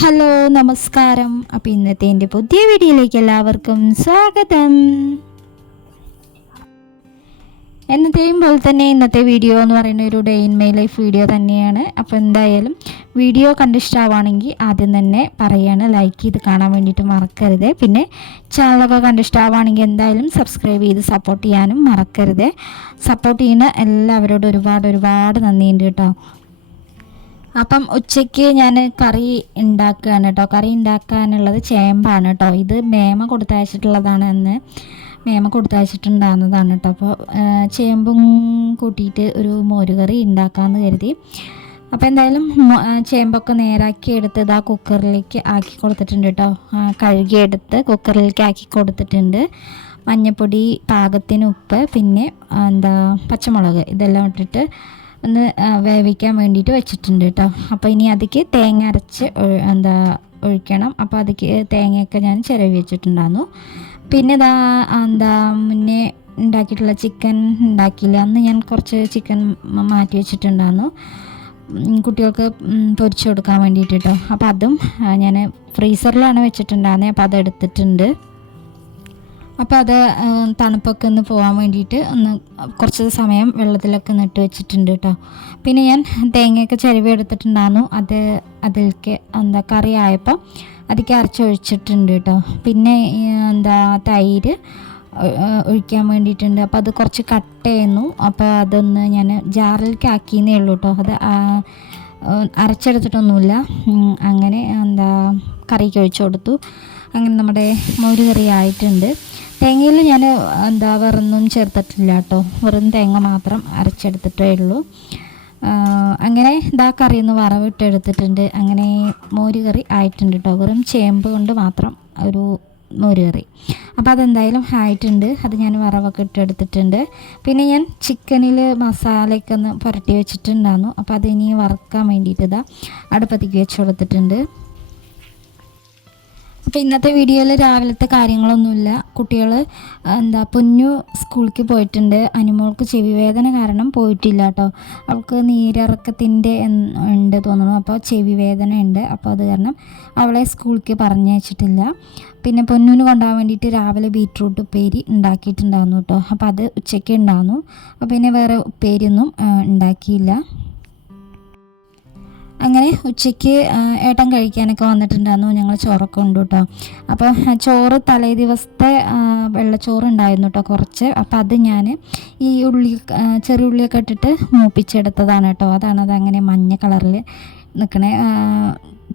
Hello നമസ്കാരം. അപ്പോൾ ഇന്നത്തെ എന്റെ പുതിയ വീഡിയോയിലേക്ക് എല്ലാവർക്കും സ്വാഗതം. എന്നത്തെയും പോലെ തന്നെ ഇന്നത്തെ വീഡിയോ എന്ന് പറയുന്ന ഒരു day in my life video തന്നെയാണ്. അപ്പോൾ എന്തായാലും വീഡിയോ കണ്ടിഷ്ടാവാണെങ്കിൽ ആദ്യം തന്നെ പറയാണ് ലൈക്ക് ചെയ്ത് കാണാൻ വേണ്ടിയിട്ട് മറക്കരുത്. പിന്നെ ചാനലൊക്കെ കണ്ടിഷ്ടാവാണെങ്കിൽ എന്തായാലും സബ്സ്ക്രൈബ് ചെയ്ത് സപ്പോർട്ട് ചെയ്യാനും മറക്കരുത്. സപ്പോർട്ട് ചെയ്യുന്ന എല്ലാവരോടും ഒരുപാട് ഒരുപാട് നന്ദിയുണ്ട് കേട്ടോ. അപ്പം ഉച്ചയ്ക്ക് ഞാൻ കറി ഉണ്ടാക്കുകയാണ് കേട്ടോ. കറി ഉണ്ടാക്കാനുള്ളത് ചേമ്പാണ് കേട്ടോ. ഇത് മേമ കൊടുത്തയച്ചിട്ടുള്ളതാണ് എന്ന് മേമ കൊടുത്തയച്ചിട്ടുണ്ടാകുന്നതാണ് കേട്ടോ. അപ്പോൾ ചേമ്പും കൂട്ടിയിട്ട് ഒരു മോരുകറി ഉണ്ടാക്കാമെന്ന് കരുതി. അപ്പോൾ എന്തായാലും ചേമ്പൊക്കെ നേരാക്കി എടുത്ത് ഇതാ കുക്കറിലേക്ക് ആക്കി കൊടുത്തിട്ടുണ്ട് കേട്ടോ. കഴുകിയെടുത്ത് കുക്കറിലേക്ക് ആക്കി കൊടുത്തിട്ടുണ്ട്. മഞ്ഞൾപ്പൊടി പാകത്തിന് ഉപ്പ് പിന്നെ എന്താ പച്ചമുളക് ഇതെല്ലാം ഇട്ടിട്ട് ഒന്ന് വേവിക്കാൻ വേണ്ടിയിട്ട് വെച്ചിട്ടുണ്ട് കേട്ടോ. അപ്പോൾ ഇനി അതിക്ക് തേങ്ങ അരച്ച് എന്താ ഒഴിക്കണം. അപ്പോൾ അതിക്ക് തേങ്ങയൊക്കെ ഞാൻ ചിരവി വെച്ചിട്ടുണ്ടായിരുന്നു പിന്നെ ഇതാ എന്താ മുന്നേ ഉണ്ടാക്കിയിട്ടുള്ള ചിക്കൻ ഉണ്ടാക്കിയില്ല. അന്ന് ഞാൻ കുറച്ച് ചിക്കൻ മാറ്റി വെച്ചിട്ടുണ്ടായിരുന്നു കുട്ടികൾക്ക് പൊരിച്ചു കൊടുക്കാൻ വേണ്ടിയിട്ട് കേട്ടോ. അപ്പോൾ അതും ഞാൻ ഫ്രീസറിലാണ് വെച്ചിട്ടുണ്ടായിരുന്നത് അപ്പോൾ അത് എടുത്തിട്ടുണ്ട്. അപ്പോൾ അത് തണുപ്പൊക്കെ ഒന്ന് പോകാൻ വേണ്ടിയിട്ട് ഒന്ന് കുറച്ച് സമയം വെള്ളത്തിലൊക്കെ നട്ട് വെച്ചിട്ടുണ്ട് കേട്ടോ പിന്നെ ഞാൻ തേങ്ങയൊക്കെ ചിരവി എടുത്തിട്ടുണ്ടായിരുന്നു. അത് അതിലേക്ക് എന്താ കറി ആയപ്പോൾ അതിലേക്ക് അരച്ചൊഴിച്ചിട്ടുണ്ട് കേട്ടോ പിന്നെ എന്താ തൈര് ഒഴിക്കാൻ വേണ്ടിയിട്ടുണ്ട്. അപ്പോൾ അത് കുറച്ച് കട്ടയായിരുന്നു അപ്പോൾ അതൊന്ന് ഞാൻ ജാറിലേക്ക് ആക്കിയെന്നേ ഉള്ളൂ കേട്ടോ അത് അരച്ചെടുത്തിട്ടൊന്നുമില്ല. അങ്ങനെ എന്താ കറിക്ക് ഒഴിച്ചു കൊടുത്തു. അങ്ങനെ നമ്മുടെ മോര് കറി ആയിട്ടുണ്ട്. തേങ്ങയിൽ ഞാൻ എന്താ വെറൊന്നും ചേർത്തിട്ടില്ല കേട്ടോ. വെറും തേങ്ങ മാത്രം അരച്ചെടുത്തിട്ടേ ഉള്ളൂ. അങ്ങനെ ഇതാ കറി ഒന്ന് വറവിട്ടെടുത്തിട്ടുണ്ട്. അങ്ങനെ മോര് കറി ആയിട്ടുണ്ട് കേട്ടോ. വെറും ചേമ്പ് കൊണ്ട് മാത്രം ഒരു മോര് കറി. അപ്പോൾ അതെന്തായാലും ആയിട്ടുണ്ട്. അത് ഞാൻ വറവൊക്കെ ഇട്ടെടുത്തിട്ടുണ്ട്. പിന്നെ ഞാൻ ചിക്കനിൽ മസാലയൊക്കെ ഒന്ന് പുരട്ടി വെച്ചിട്ടുണ്ടായിരുന്നു. അപ്പോൾ അത് ഇനി വറുക്കാൻ വേണ്ടിയിട്ട് ഇതാ അടുപ്പത്തേക്ക് വെച്ച് കൊടുത്തിട്ടുണ്ട്. അപ്പോൾ ഇന്നത്തെ വീഡിയോയിൽ രാവിലത്തെ കാര്യങ്ങളൊന്നുമില്ല. കുട്ടികൾ എന്താ പൊന്നു സ്കൂളിലേക്ക് പോയിട്ടുണ്ട്. അനുമോൾക്ക് ചെവി വേദന കാരണം പോയിട്ടില്ല കേട്ടോ. അവൾക്ക് നീരിറക്കത്തിന്റെ ഉണ്ട് തോന്നുന്നു. അപ്പോൾ ചെവി വേദന ഉണ്ട്. അപ്പോൾ അത് കാരണം അവളെ സ്കൂളിലേക്ക് പറഞ്ഞയച്ചിട്ടില്ല. പിന്നെ പൊന്നുവിന് കൊണ്ടുപോകാൻ വേണ്ടിയിട്ട് രാവിലെ ബീറ്റ്റൂട്ട് ഉപ്പേരി ഉണ്ടാക്കിയിട്ടുണ്ടായിരുന്നു കേട്ടോ. അപ്പോൾ അത് ഉച്ചയ്ക്ക് ഉണ്ടായിരുന്നു അപ്പോൾ പിന്നെ വേറെ ഉപ്പേരിയൊന്നും ഉണ്ടാക്കിയില്ല. അങ്ങനെ ഉച്ചയ്ക്ക് ഏട്ടൻ കഴിക്കാനൊക്കെ വന്നിട്ടുണ്ടായിരുന്നു. ഞങ്ങൾ ചോറൊക്കെ ഉണ്ട് കേട്ടോ അപ്പോൾ ചോറ് തലേ ദിവസത്തെ വെള്ളച്ചോറ് ഉണ്ടായിരുന്നു കേട്ടോ കുറച്ച്. അപ്പോൾ അത് ഞാൻ ഈ ഉള്ളി ചെറിയ ഉള്ളിയൊക്കെ ഇട്ടിട്ട് മൂപ്പിച്ചെടുത്തതാണ് കേട്ടോ. അതാണ് അത് അങ്ങനെ മഞ്ഞ കളറിൽ നിൽക്കണേ.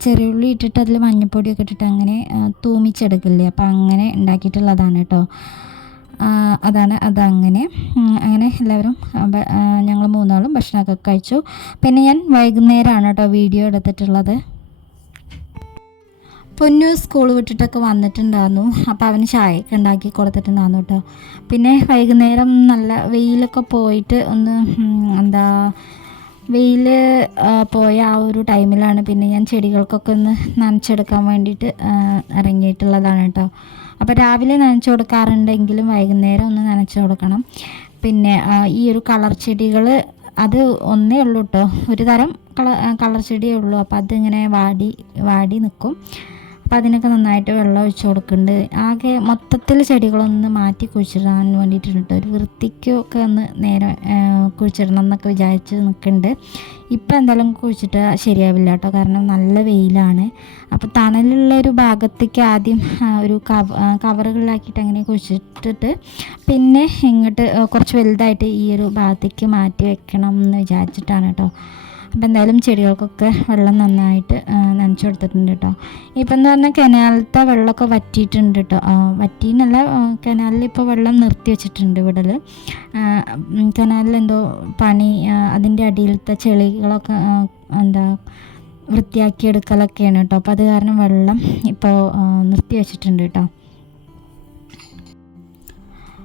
ചെറിയ ഉള്ളി ഇട്ടിട്ട് അതിൽ മഞ്ഞപ്പൊടിയൊക്കെ ഇട്ടിട്ട് അങ്ങനെ തൂമിച്ചെടുക്കില്ലേ? അപ്പോൾ അങ്ങനെ ഉണ്ടാക്കിയിട്ടുള്ളതാണ് കേട്ടോ. അതാണ് അതങ്ങനെ. അങ്ങനെ എല്ലാവരും ഞങ്ങൾ മൂന്നാളും ഭക്ഷണമൊക്കെ കഴിച്ചു. പിന്നെ ഞാൻ വൈകുന്നേരമാണ് കേട്ടോ വീഡിയോ എടുത്തിട്ടുള്ളത്. പൊന്നു സ്കൂൾ വിട്ടിട്ടൊക്കെ വന്നിട്ടുണ്ടായിരുന്നു. അപ്പോൾ അവന് ചായയൊക്കെ ഉണ്ടാക്കി കൊടുത്തിട്ടുണ്ടായിരുന്നു കേട്ടോ. പിന്നെ വൈകുന്നേരം നല്ല വെയിലൊക്കെ പോയിട്ട് ഒന്ന് എന്താ വെയിൽ പോയ ആ ഒരു ടൈമിലാണ് പിന്നെ ഞാൻ ചെടികൾക്കൊക്കെ ഒന്ന് നനച്ചെടുക്കാൻ വേണ്ടിയിട്ട് ഇറങ്ങിയിട്ടുള്ളതാണ് കേട്ടോ. അപ്പോൾ രാവിലെ നനച്ചു കൊടുക്കാറുണ്ടെങ്കിലും വൈകുന്നേരം ഒന്ന് നനച്ചു കൊടുക്കണം. പിന്നെ ഈ ഒരു കളർ ചെടികൾ അത് ഒന്നേ ഉള്ളൂ കേട്ടോ ഒരു തരം കളർ കളർ ചെടിയേ ഉള്ളൂ. അപ്പോൾ അതിങ്ങനെ വാടി വാടി നിൽക്കും അപ്പോൾ അതിനൊക്കെ നന്നായിട്ട് വെള്ളം ഒഴിച്ച് കൊടുക്കുന്നുണ്ട് ആകെ മൊത്തത്തിൽ ചെടികളൊന്ന് മാറ്റി കുഴിച്ചിടാൻ വേണ്ടിയിട്ടുണ്ട്. ഒരു വൃത്തിക്കൊക്കെ ഒന്ന് നേരെ കുഴിച്ചിടണം എന്നൊക്കെ വിചാരിച്ച് നിൽക്കുന്നുണ്ട് ഇപ്പം എന്തായാലും കുഴിച്ചിട്ട് ശരിയാവില്ല കേട്ടോ. കാരണം നല്ല വെയിലാണ്. അപ്പോൾ തണലുള്ള ഒരു ഭാഗത്തേക്ക് ആദ്യം ഒരു കവ കവറുകളിലാക്കിയിട്ട് അങ്ങനെ കുഴിച്ചിട്ടിട്ട് പിന്നെ ഇങ്ങോട്ട് കുറച്ച് വലുതായിട്ട് ഈ ഒരു ഭാഗത്തേക്ക് മാറ്റി വെക്കണം എന്ന് വിചാരിച്ചിട്ടാണ് കേട്ടോ. അപ്പോൾ എന്തായാലും ചെടികൾക്കൊക്കെ വെള്ളം നന്നായിട്ട് നനച്ചു കൊടുത്തിട്ടുണ്ട് കേട്ടോ. ഇപ്പം എന്ന് പറഞ്ഞാൽ കനാലത്തെ വെള്ളമൊക്കെ വറ്റിയിട്ടുണ്ട് കേട്ടോ. വറ്റീന്നല്ല കനാലിൽ ഇപ്പോൾ വെള്ളം നിർത്തി വെച്ചിട്ടുണ്ട് ഇവിടെ കനാലിൽ എന്തോ പണി അതിന്റെ അടിയിലത്തെ ചെളികളൊക്കെ എന്താ വൃത്തിയാക്കിയെടുക്കലൊക്കെയാണ് കേട്ടോ. അപ്പോൾ അത് കാരണം വെള്ളം ഇപ്പോൾ നിർത്തി വെച്ചിട്ടുണ്ട് കേട്ടോ.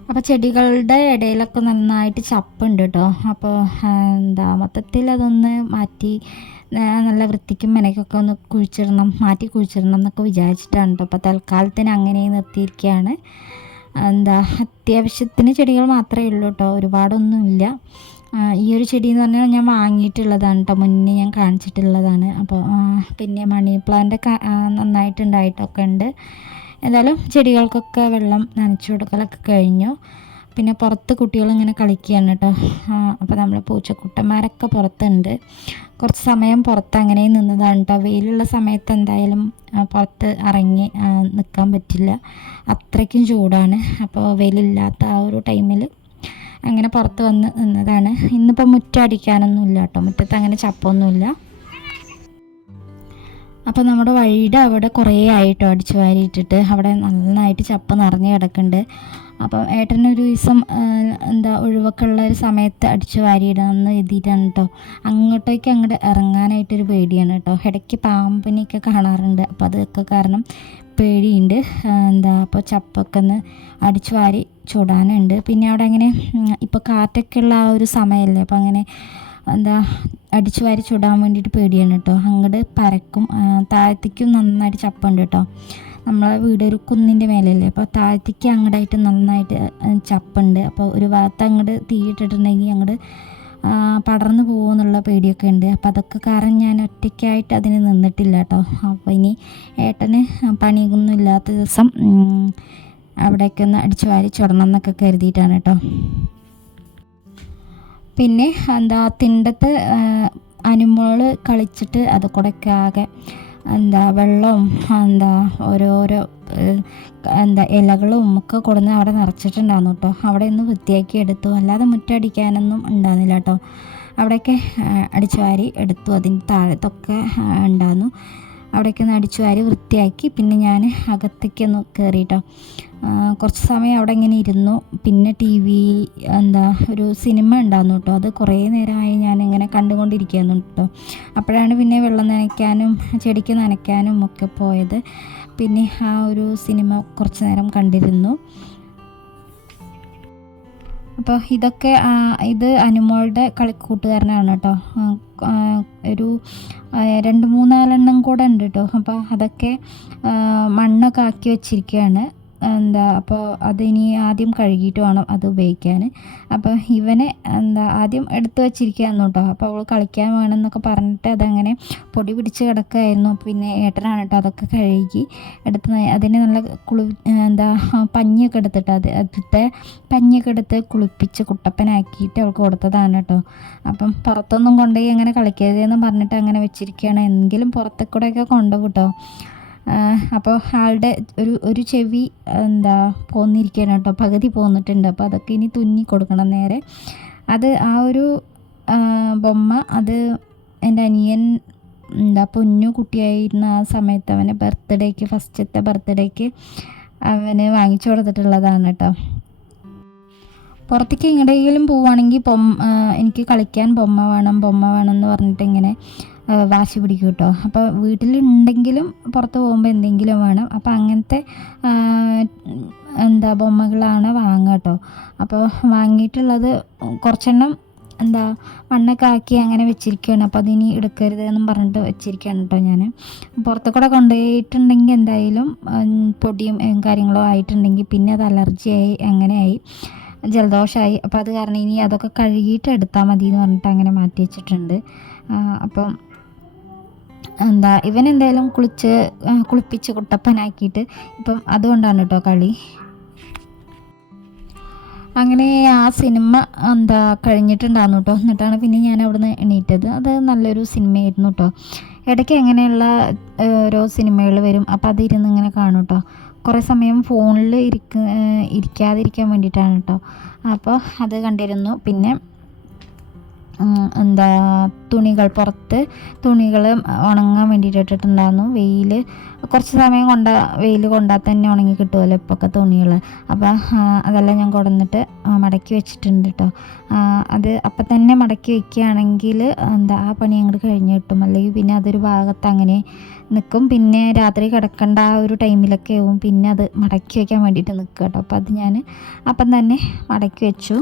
അപ്പോൾ ചെടികളുടെ ഇടയിലൊക്കെ നന്നായിട്ട് ചപ്പുണ്ട് കേട്ടോ അപ്പോൾ എന്താ മൊത്തത്തിൽ അതൊന്ന് മാറ്റി നല്ല വൃത്തിക്കും മെനക്കൊക്കെ ഒന്ന് കുഴിച്ചിടണം മാറ്റി കുഴിച്ചിടണം എന്നൊക്കെ വിചാരിച്ചിട്ടാണ് കേട്ടോ അപ്പോൾ തൽക്കാലത്തിന് അങ്ങനെ നിർത്തിയിരിക്കുകയാണ് എന്താ അത്യാവശ്യത്തിന് ചെടികൾ മാത്രമേ ഉള്ളൂ കേട്ടോ ഒരുപാടൊന്നുമില്ല. ഈ ഒരു ചെടി എന്ന് പറഞ്ഞാൽ ഞാൻ വാങ്ങിയിട്ടുള്ളതാണ് കേട്ടോ മുന്നേ ഞാൻ കാണിച്ചിട്ടുള്ളതാണ്. അപ്പോൾ പിന്നെ മണി പ്ലാന്റൊക്കെ നന്നായിട്ടുണ്ടായിട്ടൊക്കെ ഉണ്ട്. എന്തായാലും ചെടികൾക്കൊക്കെ വെള്ളം നനച്ചു കൊടുക്കലൊക്കെ കഴിഞ്ഞു. പിന്നെ പുറത്ത് കുട്ടികൾ ഇങ്ങനെ കളിക്കുകയാണ് കേട്ടോ. അപ്പോൾ നമ്മൾ പൂച്ചക്കുട്ടന്മാരൊക്കെ പുറത്തുണ്ട്. കുറച്ച് സമയം പുറത്ത് അങ്ങനെ നിന്നതാണ് കേട്ടോ. വെയിലുള്ള സമയത്ത് എന്തായാലും പുറത്ത് ഇറങ്ങി നിൽക്കാൻ പറ്റില്ല. അത്രയ്ക്കും ചൂടാണ്. അപ്പോൾ വെയിലില്ലാത്ത ആ ഒരു ടൈമിൽ അങ്ങനെ പുറത്ത് വന്ന് നിന്നതാണ്. ഇന്നിപ്പോൾ മുറ്റം അടിക്കാനൊന്നുമില്ല കേട്ടോ. മുറ്റത്ത് അങ്ങനെ ചപ്പൊന്നുമില്ല. അപ്പോൾ നമ്മുടെ വഴിയുടെ അവിടെ കുറേ ആയിട്ടോ അടിച്ചു വാരിയിട്ടിട്ട് അവിടെ നന്നായിട്ട് ചപ്പ് നിറഞ്ഞ് കിടക്കുന്നുണ്ട്. അപ്പം ഏട്ടനൊരു ദിവസം എന്താ ഒഴിവൊക്കെ ഉള്ള ഒരു സമയത്ത് അടിച്ചു വാരിയിടാമെന്ന് എഴുതിയിട്ടാണ് കേട്ടോ. അങ്ങോട്ടേക്ക് അങ്ങോട്ട് ഇറങ്ങാനായിട്ടൊരു പേടിയാണ് കേട്ടോ. ഇടയ്ക്ക് പാമ്പിനെയൊക്കെ കാണാറുണ്ട്. അപ്പോൾ അതൊക്കെ കാരണം പേടിയുണ്ട്. എന്താ അപ്പോൾ ചപ്പൊക്കെ ഒന്ന് അടിച്ചു വാരി ചൂടാനുണ്ട്. പിന്നെ അവിടെ അങ്ങനെ ഇപ്പോൾ കാറ്റൊക്കെ ഉള്ള ആ ഒരു സമയമല്ലേ? അപ്പോൾ അങ്ങനെ എന്താ അടിച്ചു വാരി ചുടാൻ വേണ്ടിയിട്ട് പേടിയാണ് കേട്ടോ. അങ്ങോട്ട് പരക്കും താഴത്തേക്കും നന്നായിട്ട് ചപ്പുണ്ട് കേട്ടോ. നമ്മളെ വീട് ഒരു കുന്നിന്റെ മേലല്ലേ അപ്പോൾ താഴത്തേക്ക് അങ്ങോട്ടായിട്ട് നന്നായിട്ട് ചപ്പുണ്ട്. അപ്പോൾ ഒരു ഭാഗത്ത് അങ്ങോട്ട് തീയിട്ടിട്ടുണ്ടെങ്കിൽ അങ്ങോട്ട് പടർന്നു പോകുമെന്നുള്ള പേടിയൊക്കെ ഉണ്ട്. അപ്പോൾ അതൊക്കെ കാരണം ഞാൻ ഒറ്റയ്ക്കായിട്ട് അതിന് നിന്നിട്ടില്ല കേട്ടോ. അപ്പോൾ ഇനി ഏട്ടന് പണിയൊന്നും ഇല്ലാത്ത ദിവസം അവിടേക്കൊന്ന് അടിച്ചു വാരി ചുടണം എന്നൊക്കെ കരുതിയിട്ടാണ് കേട്ടോ. പിന്നെ എന്താ തിണ്ടത്ത് അനുമോൾ കളിച്ചിട്ട് അത് കൂടെയൊക്കെ എന്താ വെള്ളവും എന്താ ഓരോരോ എന്താ ഇലകളും ഒക്കെ കൊടുന്ന് അവിടെ നിറച്ചിട്ടുണ്ടായിരുന്നു കേട്ടോ. അവിടെ ഒന്ന് വൃത്തിയാക്കി എടുത്തു. അല്ലാതെ മുറ്റടിക്കാനൊന്നും ഉണ്ടായിരുന്നില്ല കേട്ടോ. അവിടെയൊക്കെ അടിച്ചു വാരി എടുത്തു. അതിന്റെ താഴത്തൊക്കെ ഉണ്ടായിരുന്നു. അവിടേക്ക് ഒന്ന് അടിച്ചു വാരി വൃത്തിയാക്കി. പിന്നെ ഞാൻ അകത്തേക്കൊന്ന് കയറിയിട്ടോ കുറച്ച് സമയം അവിടെ ഇങ്ങനെ ഇരുന്നു. പിന്നെ ടി വി എന്താ ഒരു സിനിമ ഉണ്ടായിരുന്നു കേട്ടോ. അത് കുറേ നേരമായി ഞാൻ ഇങ്ങനെ കണ്ടുകൊണ്ടിരിക്കുന്നു കേട്ടോ. അപ്പോഴാണ് പിന്നെ വെള്ളം നനയ്ക്കാനും ചെടിക്ക് നനയ്ക്കാനും ഒക്കെ പോയത്. പിന്നെ ആ ഒരു സിനിമ കുറച്ച് നേരം കണ്ടിരുന്നു. അപ്പോൾ ഇതൊക്കെ ഇത് അനുമോളുടെ കളിക്കൂട്ടുകാരനാണ് കേട്ടോ. ഒരു രണ്ട് മൂന്നാലെണ്ണം കൂടെ ഉണ്ട് കേട്ടോ. അപ്പോൾ അതൊക്കെ മണ്ണൊക്കെ ആക്കി വെച്ചിരിക്കുകയാണ്. എന്താ അപ്പോൾ അതിനി ആദ്യം കഴുകിയിട്ട് വേണം അത് ഉപയോഗിക്കാൻ. അപ്പോൾ ഇവനെ എന്താ ആദ്യം എടുത്തു വെച്ചിരിക്കുകയായിരുന്നു കേട്ടോ. അപ്പോൾ അവൾ കളിക്കാൻ വേണമെന്നൊക്കെ പറഞ്ഞിട്ട് അതങ്ങനെ പൊടി പിടിച്ച് കിടക്കുകയായിരുന്നു. പിന്നെ ഏട്ടനാണ് കേട്ടോ അതൊക്കെ കഴുകി എടുത്ത് അതിനെ നല്ല കുളി എന്താ പഞ്ഞിയൊക്കെ എടുത്തിട്ട് അത് അതിലത്തെ പഞ്ഞിയൊക്കെ എടുത്ത് കുളിപ്പിച്ച് കുട്ടപ്പനാക്കിയിട്ട് അവൾക്ക് കൊടുത്തതാണ് കേട്ടോ. അപ്പം പുറത്തൊന്നും കൊണ്ടുപോയി അങ്ങനെ കളിക്കരുതെന്ന് പറഞ്ഞിട്ട് അങ്ങനെ വെച്ചിരിക്കുകയാണ്. എങ്കിലും പുറത്തേക്കൂടെയൊക്കെ കൊണ്ടുപോകും കേട്ടോ. അപ്പോൾ ആളുടെ ഒരു ഒരു ചെവി എന്താ പോന്നിരിക്കുകയാണ് കേട്ടോ. പകുതി പോന്നിട്ടുണ്ട്. അപ്പോൾ അതൊക്കെ ഇനി തുന്നി കൊടുക്കണം നേരെ. അത് ആ ഒരു ബൊമ്മ അത് എന്റെ അനിയൻ എന്താ പൊന്നു കുട്ടിയായിരുന്ന ആ സമയത്ത് അവന് ബർത്ത്ഡേക്ക് ഫസ്റ്റത്തെ ബർത്ത്ഡേക്ക് അവന് വാങ്ങിച്ചു കൊടുത്തിട്ടുള്ളതാണ് കേട്ടോ. പുറത്തേക്ക് എങ്ങടെയെങ്കിലും പോവുകയാണെങ്കിൽ പൊമ്മ എനിക്ക് കളിക്കാൻ ബൊമ്മ വേണം ബൊമ്മ വേണം എന്ന് പറഞ്ഞിട്ട് ഇങ്ങനെ വാശി പിടിക്കും കേട്ടോ അപ്പോൾ വീട്ടിലുണ്ടെങ്കിലും പുറത്ത് പോകുമ്പോൾ എന്തെങ്കിലും വേണം. അപ്പോൾ അങ്ങനത്തെ എന്താ ബൊമ്മകളാണ് വാങ്ങുക കേട്ടോ അപ്പോൾ വാങ്ങിയിട്ടുള്ളത് കുറച്ചെണ്ണം എന്താ മണ്ണൊക്കെ ആക്കി അങ്ങനെ വെച്ചിരിക്കുകയാണ് അപ്പോൾ അതിനി എടുക്കരുത് എന്നും പറഞ്ഞിട്ട് വെച്ചിരിക്കുകയാണ് കേട്ടോ ഞാൻ പുറത്തു കൂടെ കൊണ്ടുപോയിട്ടുണ്ടെങ്കിൽ എന്തായാലും പൊടിയും കാര്യങ്ങളോ ആയിട്ടുണ്ടെങ്കിൽ പിന്നെ അത് അലർജിയായി അങ്ങനെയായി ജലദോഷമായി അപ്പോൾ അത് കാരണം ഇനി അതൊക്കെ കഴുകിയിട്ട് എടുത്താൽ മതി എന്ന് പറഞ്ഞിട്ട് അങ്ങനെ മാറ്റി വെച്ചിട്ടുണ്ട്. അപ്പം എന്താ ഇവൻ എന്തായാലും കുളിച്ച് കുളിപ്പിച്ച് കുട്ടപ്പനാക്കിയിട്ട് ഇപ്പം അതുകൊണ്ടാണ് കേട്ടോ കളി. അങ്ങനെ ആ സിനിമ എന്താ കഴിഞ്ഞിട്ടുണ്ടായിരുന്നു കേട്ടോ എന്നിട്ടാണ് പിന്നെ ഞാൻ അവിടുന്ന് എണീറ്റത്. അത് നല്ലൊരു സിനിമയായിരുന്നു കേട്ടോ ഇടയ്ക്ക് എങ്ങനെയുള്ള ഓരോ സിനിമകൾ വരും അപ്പോൾ അതിരുന്ന് ഇങ്ങനെ കാണും കേട്ടോ കുറേ സമയം ഫോണിൽ ഇരിക്ക ഇരിക്കാതിരിക്കാൻ വേണ്ടിയിട്ടാണ് കേട്ടോ അപ്പോൾ അത് കണ്ടിരുന്നു. പിന്നെ എന്താ തുണികൾ പുറത്ത് തുണികൾ ഉണങ്ങാൻ വേണ്ടിയിട്ട് ഇട്ടിട്ടുണ്ടായിരുന്നു. വെയിൽ കുറച്ച് സമയം കൊണ്ട വെയിൽ കൊണ്ടാൽ തന്നെ ഉണങ്ങി കിട്ടുമല്ലോ ഇപ്പോഴൊക്കെ തുണികൾ അപ്പോൾ അതെല്ലാം ഞാൻ കൊടന്നിട്ട് മടക്കി വെച്ചിട്ടുണ്ട് കേട്ടോ അത് അപ്പം തന്നെ മടക്കി വെക്കുകയാണെങ്കിൽ എന്താ ആ പണി അങ്ങോട്ട് കഴിഞ്ഞ് കിട്ടും. അല്ലെങ്കിൽ പിന്നെ അതൊരു ഭാഗത്ത് അങ്ങനെ നിൽക്കും പിന്നെ രാത്രി കിടക്കേണ്ട ആ ഒരു ടൈമിലൊക്കെ ആവും. പിന്നെ അത് മടക്കി വയ്ക്കാൻ വേണ്ടിയിട്ട് നിൽക്കുക കേട്ടോ അപ്പോൾ അത് ഞാൻ അപ്പം തന്നെ മടക്കി വെച്ചു.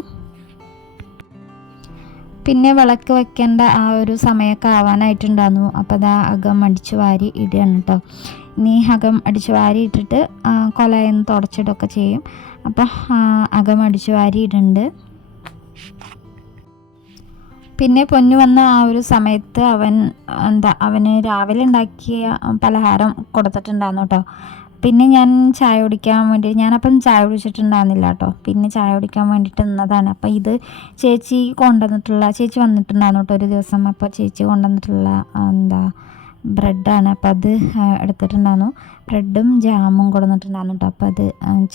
പിന്നെ വിളക്ക് വെക്കേണ്ട ആ ഒരു സമയമൊക്കെ ആവാനായിട്ടുണ്ടായിരുന്നു. അപ്പോൾ അതാ അകം അടിച്ചു വാരി ഇടുകയാണ് കേട്ടോ ഇനി അകം അടിച്ചു വാരി ഇട്ടിട്ട് കൊലയെന്ന് തുടച്ചിടൊക്കെ ചെയ്യും. അപ്പോൾ അകം അടിച്ചു വാരി ഇടുന്നുണ്ട്. പിന്നെ പൊന്നു വന്ന ആ ഒരു സമയത്ത് അവൻ എന്താ അവന് രാവിലെ ഉണ്ടാക്കിയ പലഹാരം കൊടുത്തിട്ടുണ്ടായിരുന്നു കേട്ടോ പിന്നെ ഞാൻ ചായ കുടിക്കാൻ വേണ്ടി ഞാനപ്പം ചായ കുടിച്ചിട്ടുണ്ടായിരുന്നില്ല കേട്ടോ. പിന്നെ ചായ കുടിക്കാൻ വേണ്ടിയിട്ട് നിന്നതാണ്. അപ്പോൾ ഇത് ചേച്ചി കൊണ്ടുവന്നിട്ടുള്ള ചേച്ചി വന്നിട്ടുണ്ടായിരുന്നു കേട്ടോ ഒരു ദിവസം. അപ്പോൾ ചേച്ചി കൊണ്ടുവന്നിട്ടുള്ള എന്താ ബ്രെഡാണ്. അപ്പോൾ അത് എടുത്തിട്ടുണ്ടായിരുന്നു. ബ്രെഡും ജാമും കൊടുത്തിട്ടുണ്ടായിരുന്നു കേട്ടോ. അപ്പോൾ അത്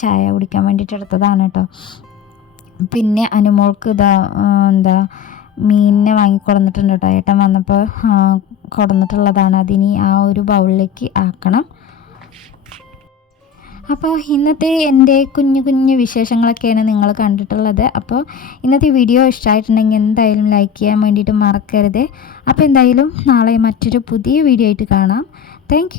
ചായ കുടിക്കാൻ വേണ്ടിയിട്ട് എടുത്തതാണ് കേട്ടോ. പിന്നെ അനുമോൾക്ക് ഇതാ എന്താ മീനിനെ വാങ്ങി കൊടുത്തിട്ടുണ്ട് കേട്ടോ. ഏട്ടൻ വന്നപ്പോൾ കൊടുന്നിട്ടുള്ളതാണ്. അതിനി ആ ഒരു ബൗളിലേക്ക് ആക്കണം. അപ്പോൾ ഇന്നത്തെ എന്റെ കുഞ്ഞു കുഞ്ഞു വിശേഷങ്ങളൊക്കെയാണ് നിങ്ങൾ കണ്ടിട്ടുള്ളത്. അപ്പോൾ ഇന്നത്തെ വീഡിയോ ഇഷ്ടമായിട്ടുണ്ടെങ്കിൽ എന്തായാലും ലൈക്ക് ചെയ്യാൻ വേണ്ടിയിട്ട് മറക്കരുത്. അപ്പോൾ എന്തായാലും നാളെ മറ്റൊരു പുതിയ വീഡിയോ ആയിട്ട് കാണാം. താങ്ക്